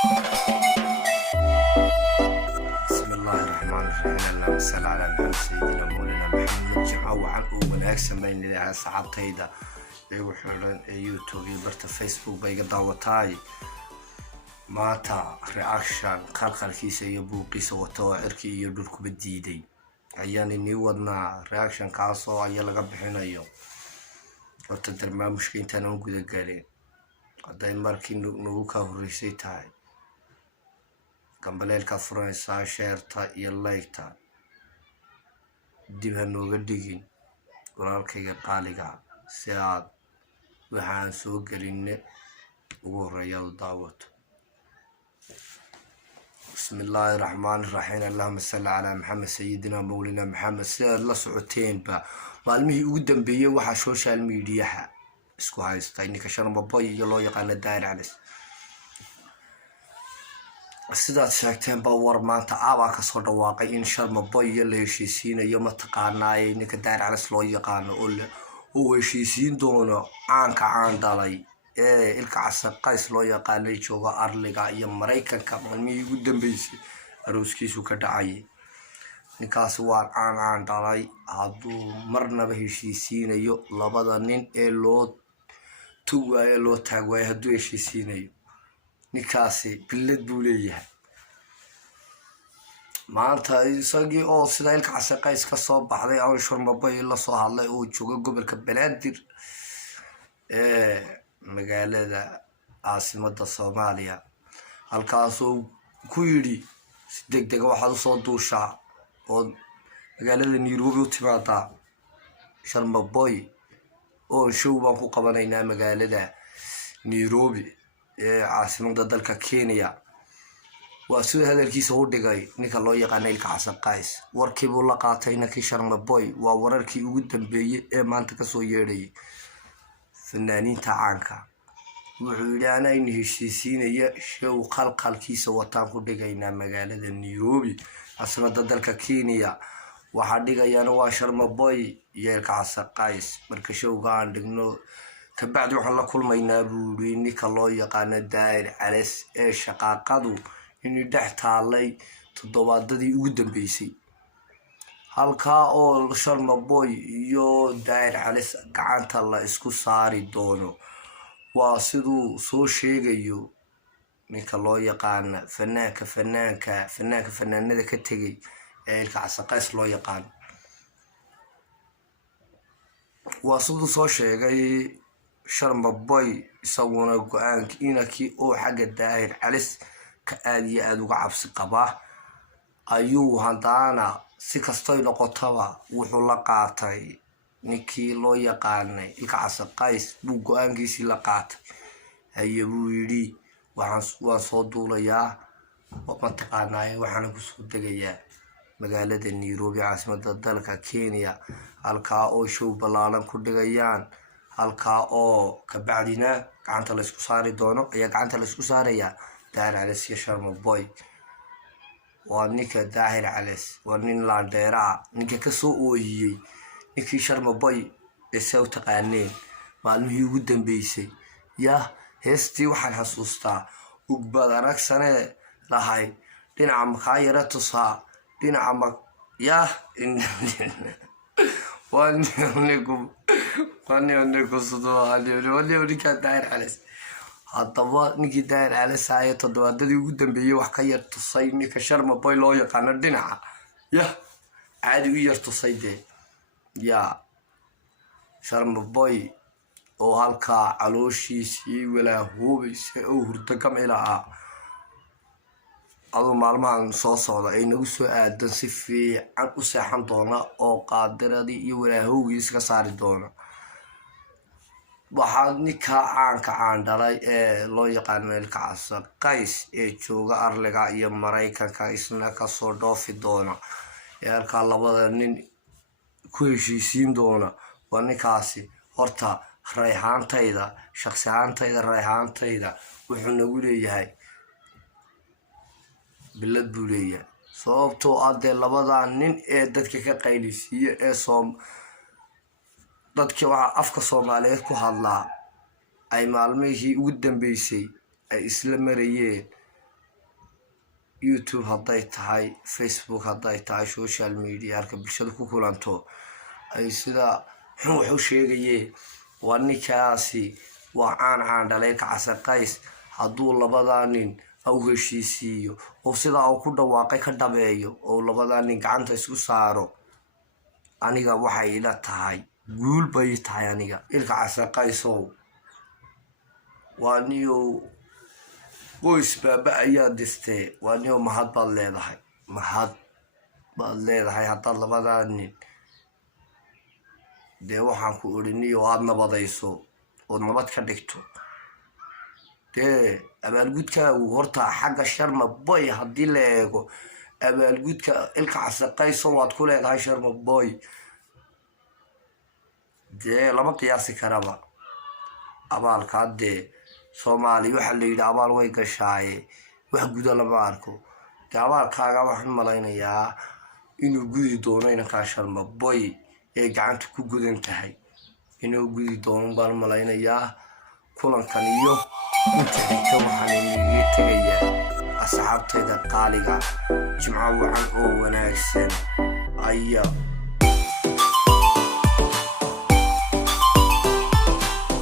بسم الله الرحمن الرحيم. اللهم صل على محمد سيدنا مولانا محمد جمعة وعن wanaagsan bayn leeyahay saxaabtayda ee wuxuuran YouTube iyo barta Facebook bay iga daawatay maanta reaction qalqalkiisa iyo buuqiisa wato cirkii iyo dhulkuba diiday ayaan inii wadnaa reaction kaas oo ay laga bixinayo horta barnaamijka intaan aan guda galay haday markii nagu ka horeysay tahay gambaleelka furaysa sheerta iyo like-ta dib ha nooga dhigin walaalkayga qaaliga si aad waxaan soo gelinne ugu horeeya daawato. بسم الله الرحمن الرحيم. اللهم صل على محمد سيدنا مولانا محمد. سيد la socoteen ba maalmihii ugu dambeeyay waxa social media isku haystay ninka Sharma Boy iyo loo yaqaan Daahir Cali sidaad sheegteen ba war maanta aaba ka soo dhawaaqay in Sharma Boy la heshiisiinayo ma taqaanaay ninka Daahir Cali loo yaqaan oo heshiisiin doono caanka caan dhalay ilka casaqays loo yaqaanay jooga Arliga iyo Mareykanka maalmihii ugu dambeysay arooskiisu ka dhacay ninkaas waa caan dhalay hadduu marnaba heshiisiinayo labada nin ee loo tuwaay loo taagway hadduu heshiisiinayo ninkaasi billad buu leeyahay maanta isagii oo sida ilka casaqays ka soo baxday oo Sharma Boy la soo hadlay oo jooga gobolka Banaadir magaalada caasimada Soomaaliya halkaas oo ku yiri si degdeg waxaad soo duushaa oo magaalada Nairobi u timaada Sharma Boy oo show baan ku qabanaynaa magaalada Nairobi ee caasimada dalka Kenya waa soo hadalkiisa u dhigay ninka loo yaqaan ilka casaqays warkii buu la qaatay ninkii Sharma Boy waa wararkii ugu dambeeyay ee maanta ka soo yeedhay fanaaniinta caanka wuxuu yiri ana in heshiisiinaya show qalqalkiisa wataan ku dhigaynaa magaalada Nairobi caasimada dalka Kenya waxa dhigayana waa Sharma Boy iyo ilka casaqays marka showga aan dhigno ka bacdi waxaan la kulmaynaa buuri ninka loo yaqaan Daahir Cali ee shaqaaqadu inuu dhex taalay toddobaadadii ugu dambeysay halka oo Sharma Boy iyo Daahir Cali gacanta la isku saari doono waa siduu soo sheegayo ninka loo yaqaan fanaanada ka tagay ee ilka casaqays loo yaqaan waa siduu soo sheegay Sharma Boy isaguna go'aankii oo xagga Daahir Cali ka aad uga cabsi qaba ayuu hadana si kastoo noqotaba wuxuu la qaatay ninkii loo yaqaanay ilka casaqays buu go'aankiisii la qaatay ayuu yiri waxaan soo duulayaa ma taqaanaay waxaan ku soo degayaa magaalada Nairobi caasimada dalka Kenya halka oo show balaalan ku dhigayaan halka oo ka bacdina gacanta la isku saari doono ayaa gacanta la isku saaraya Daahir Cali iyo Sharma Boy waa ninka Daahir Cali waa nin la dheeraa ninka ka soo ooyay ninkii Sharma Boy ee soo taqaaneen maalmihii ugu dambeysay heestii waxaan xasuustaa ugbad aragsane lahay dhinaca maxaa yara tusaa dhinaca وانيكو صدوا ولي كان داير على haddaba ninkii Daahir Cali saayay toddobaadadii ugu dambeeyay wax ka yar tusay ninka Sharma Boy loo yaqaan dhinaca caadi u yar tusay Sharma Boy oo halka calooshiisii walaa huubisay oo hurdo kamilaa adu maalmahan soo socda ay nagu soo aadan si fiican u seexan doona oo qaadiradii iyo walaahowgii iska saari doona waxaa ninka caanka caan dhalay ee loo yaqaan ilka casaqays ee jooga Arliga iyo Mareykanka isna ka soo dhoofi doona ee halka labada nin ku heshiisiin doona waa ninkaasi horta rayhaantayda rayhaantayda wuxuu nagu leeyahay billad buu leeyahay sababtoo ah labada nin ee dadka ka qaylisiiya ee dadkii waxa afka Soomaaliyeed ku hadlaa ay maalmihii ugu dambeysay ay isla marayeen YouTube hadday tahay Facebook hadday tahay social media arka bulshada ku kulanto ay sida wuxuu sheegayay waa ninkaasi waa caan dhalay Kacse Qays hadduu labada nin au heshiisiyo oo sida uu ku dhawaaqay ka dhabeeyo oo labada nin gacanta isku saaro aniga waxay ila tahay guul bay tahay aniga ilka Kacse Qays waa niyo qoys baaba ayaa distay waa niyo mahad baad leedahay hadda labada nin dee waxaan ku oriniyo aad nabadayso oo nabad ka dhigto dee abaalgudkaagu horta xagga Sharma Boy haddii la eego abaalgudka ilka Kacse Qays waad ku leedahay Sharma Boy dee lama qiyaasi karaba abaalka dee Soomaali waxa la yidhi abaal way gashaaye wax guda lama arko dee abaalkaaga waxaan malaynayaa inuu gudi doono inankaa Sharma Boy ee gacanta ku gudan tahay inuu gudi doono baan malaynayaa kulankan iyo inta xigta waxaan iga tegayaa asxaabtayda qaaliga jimco wacan oo wanaagsan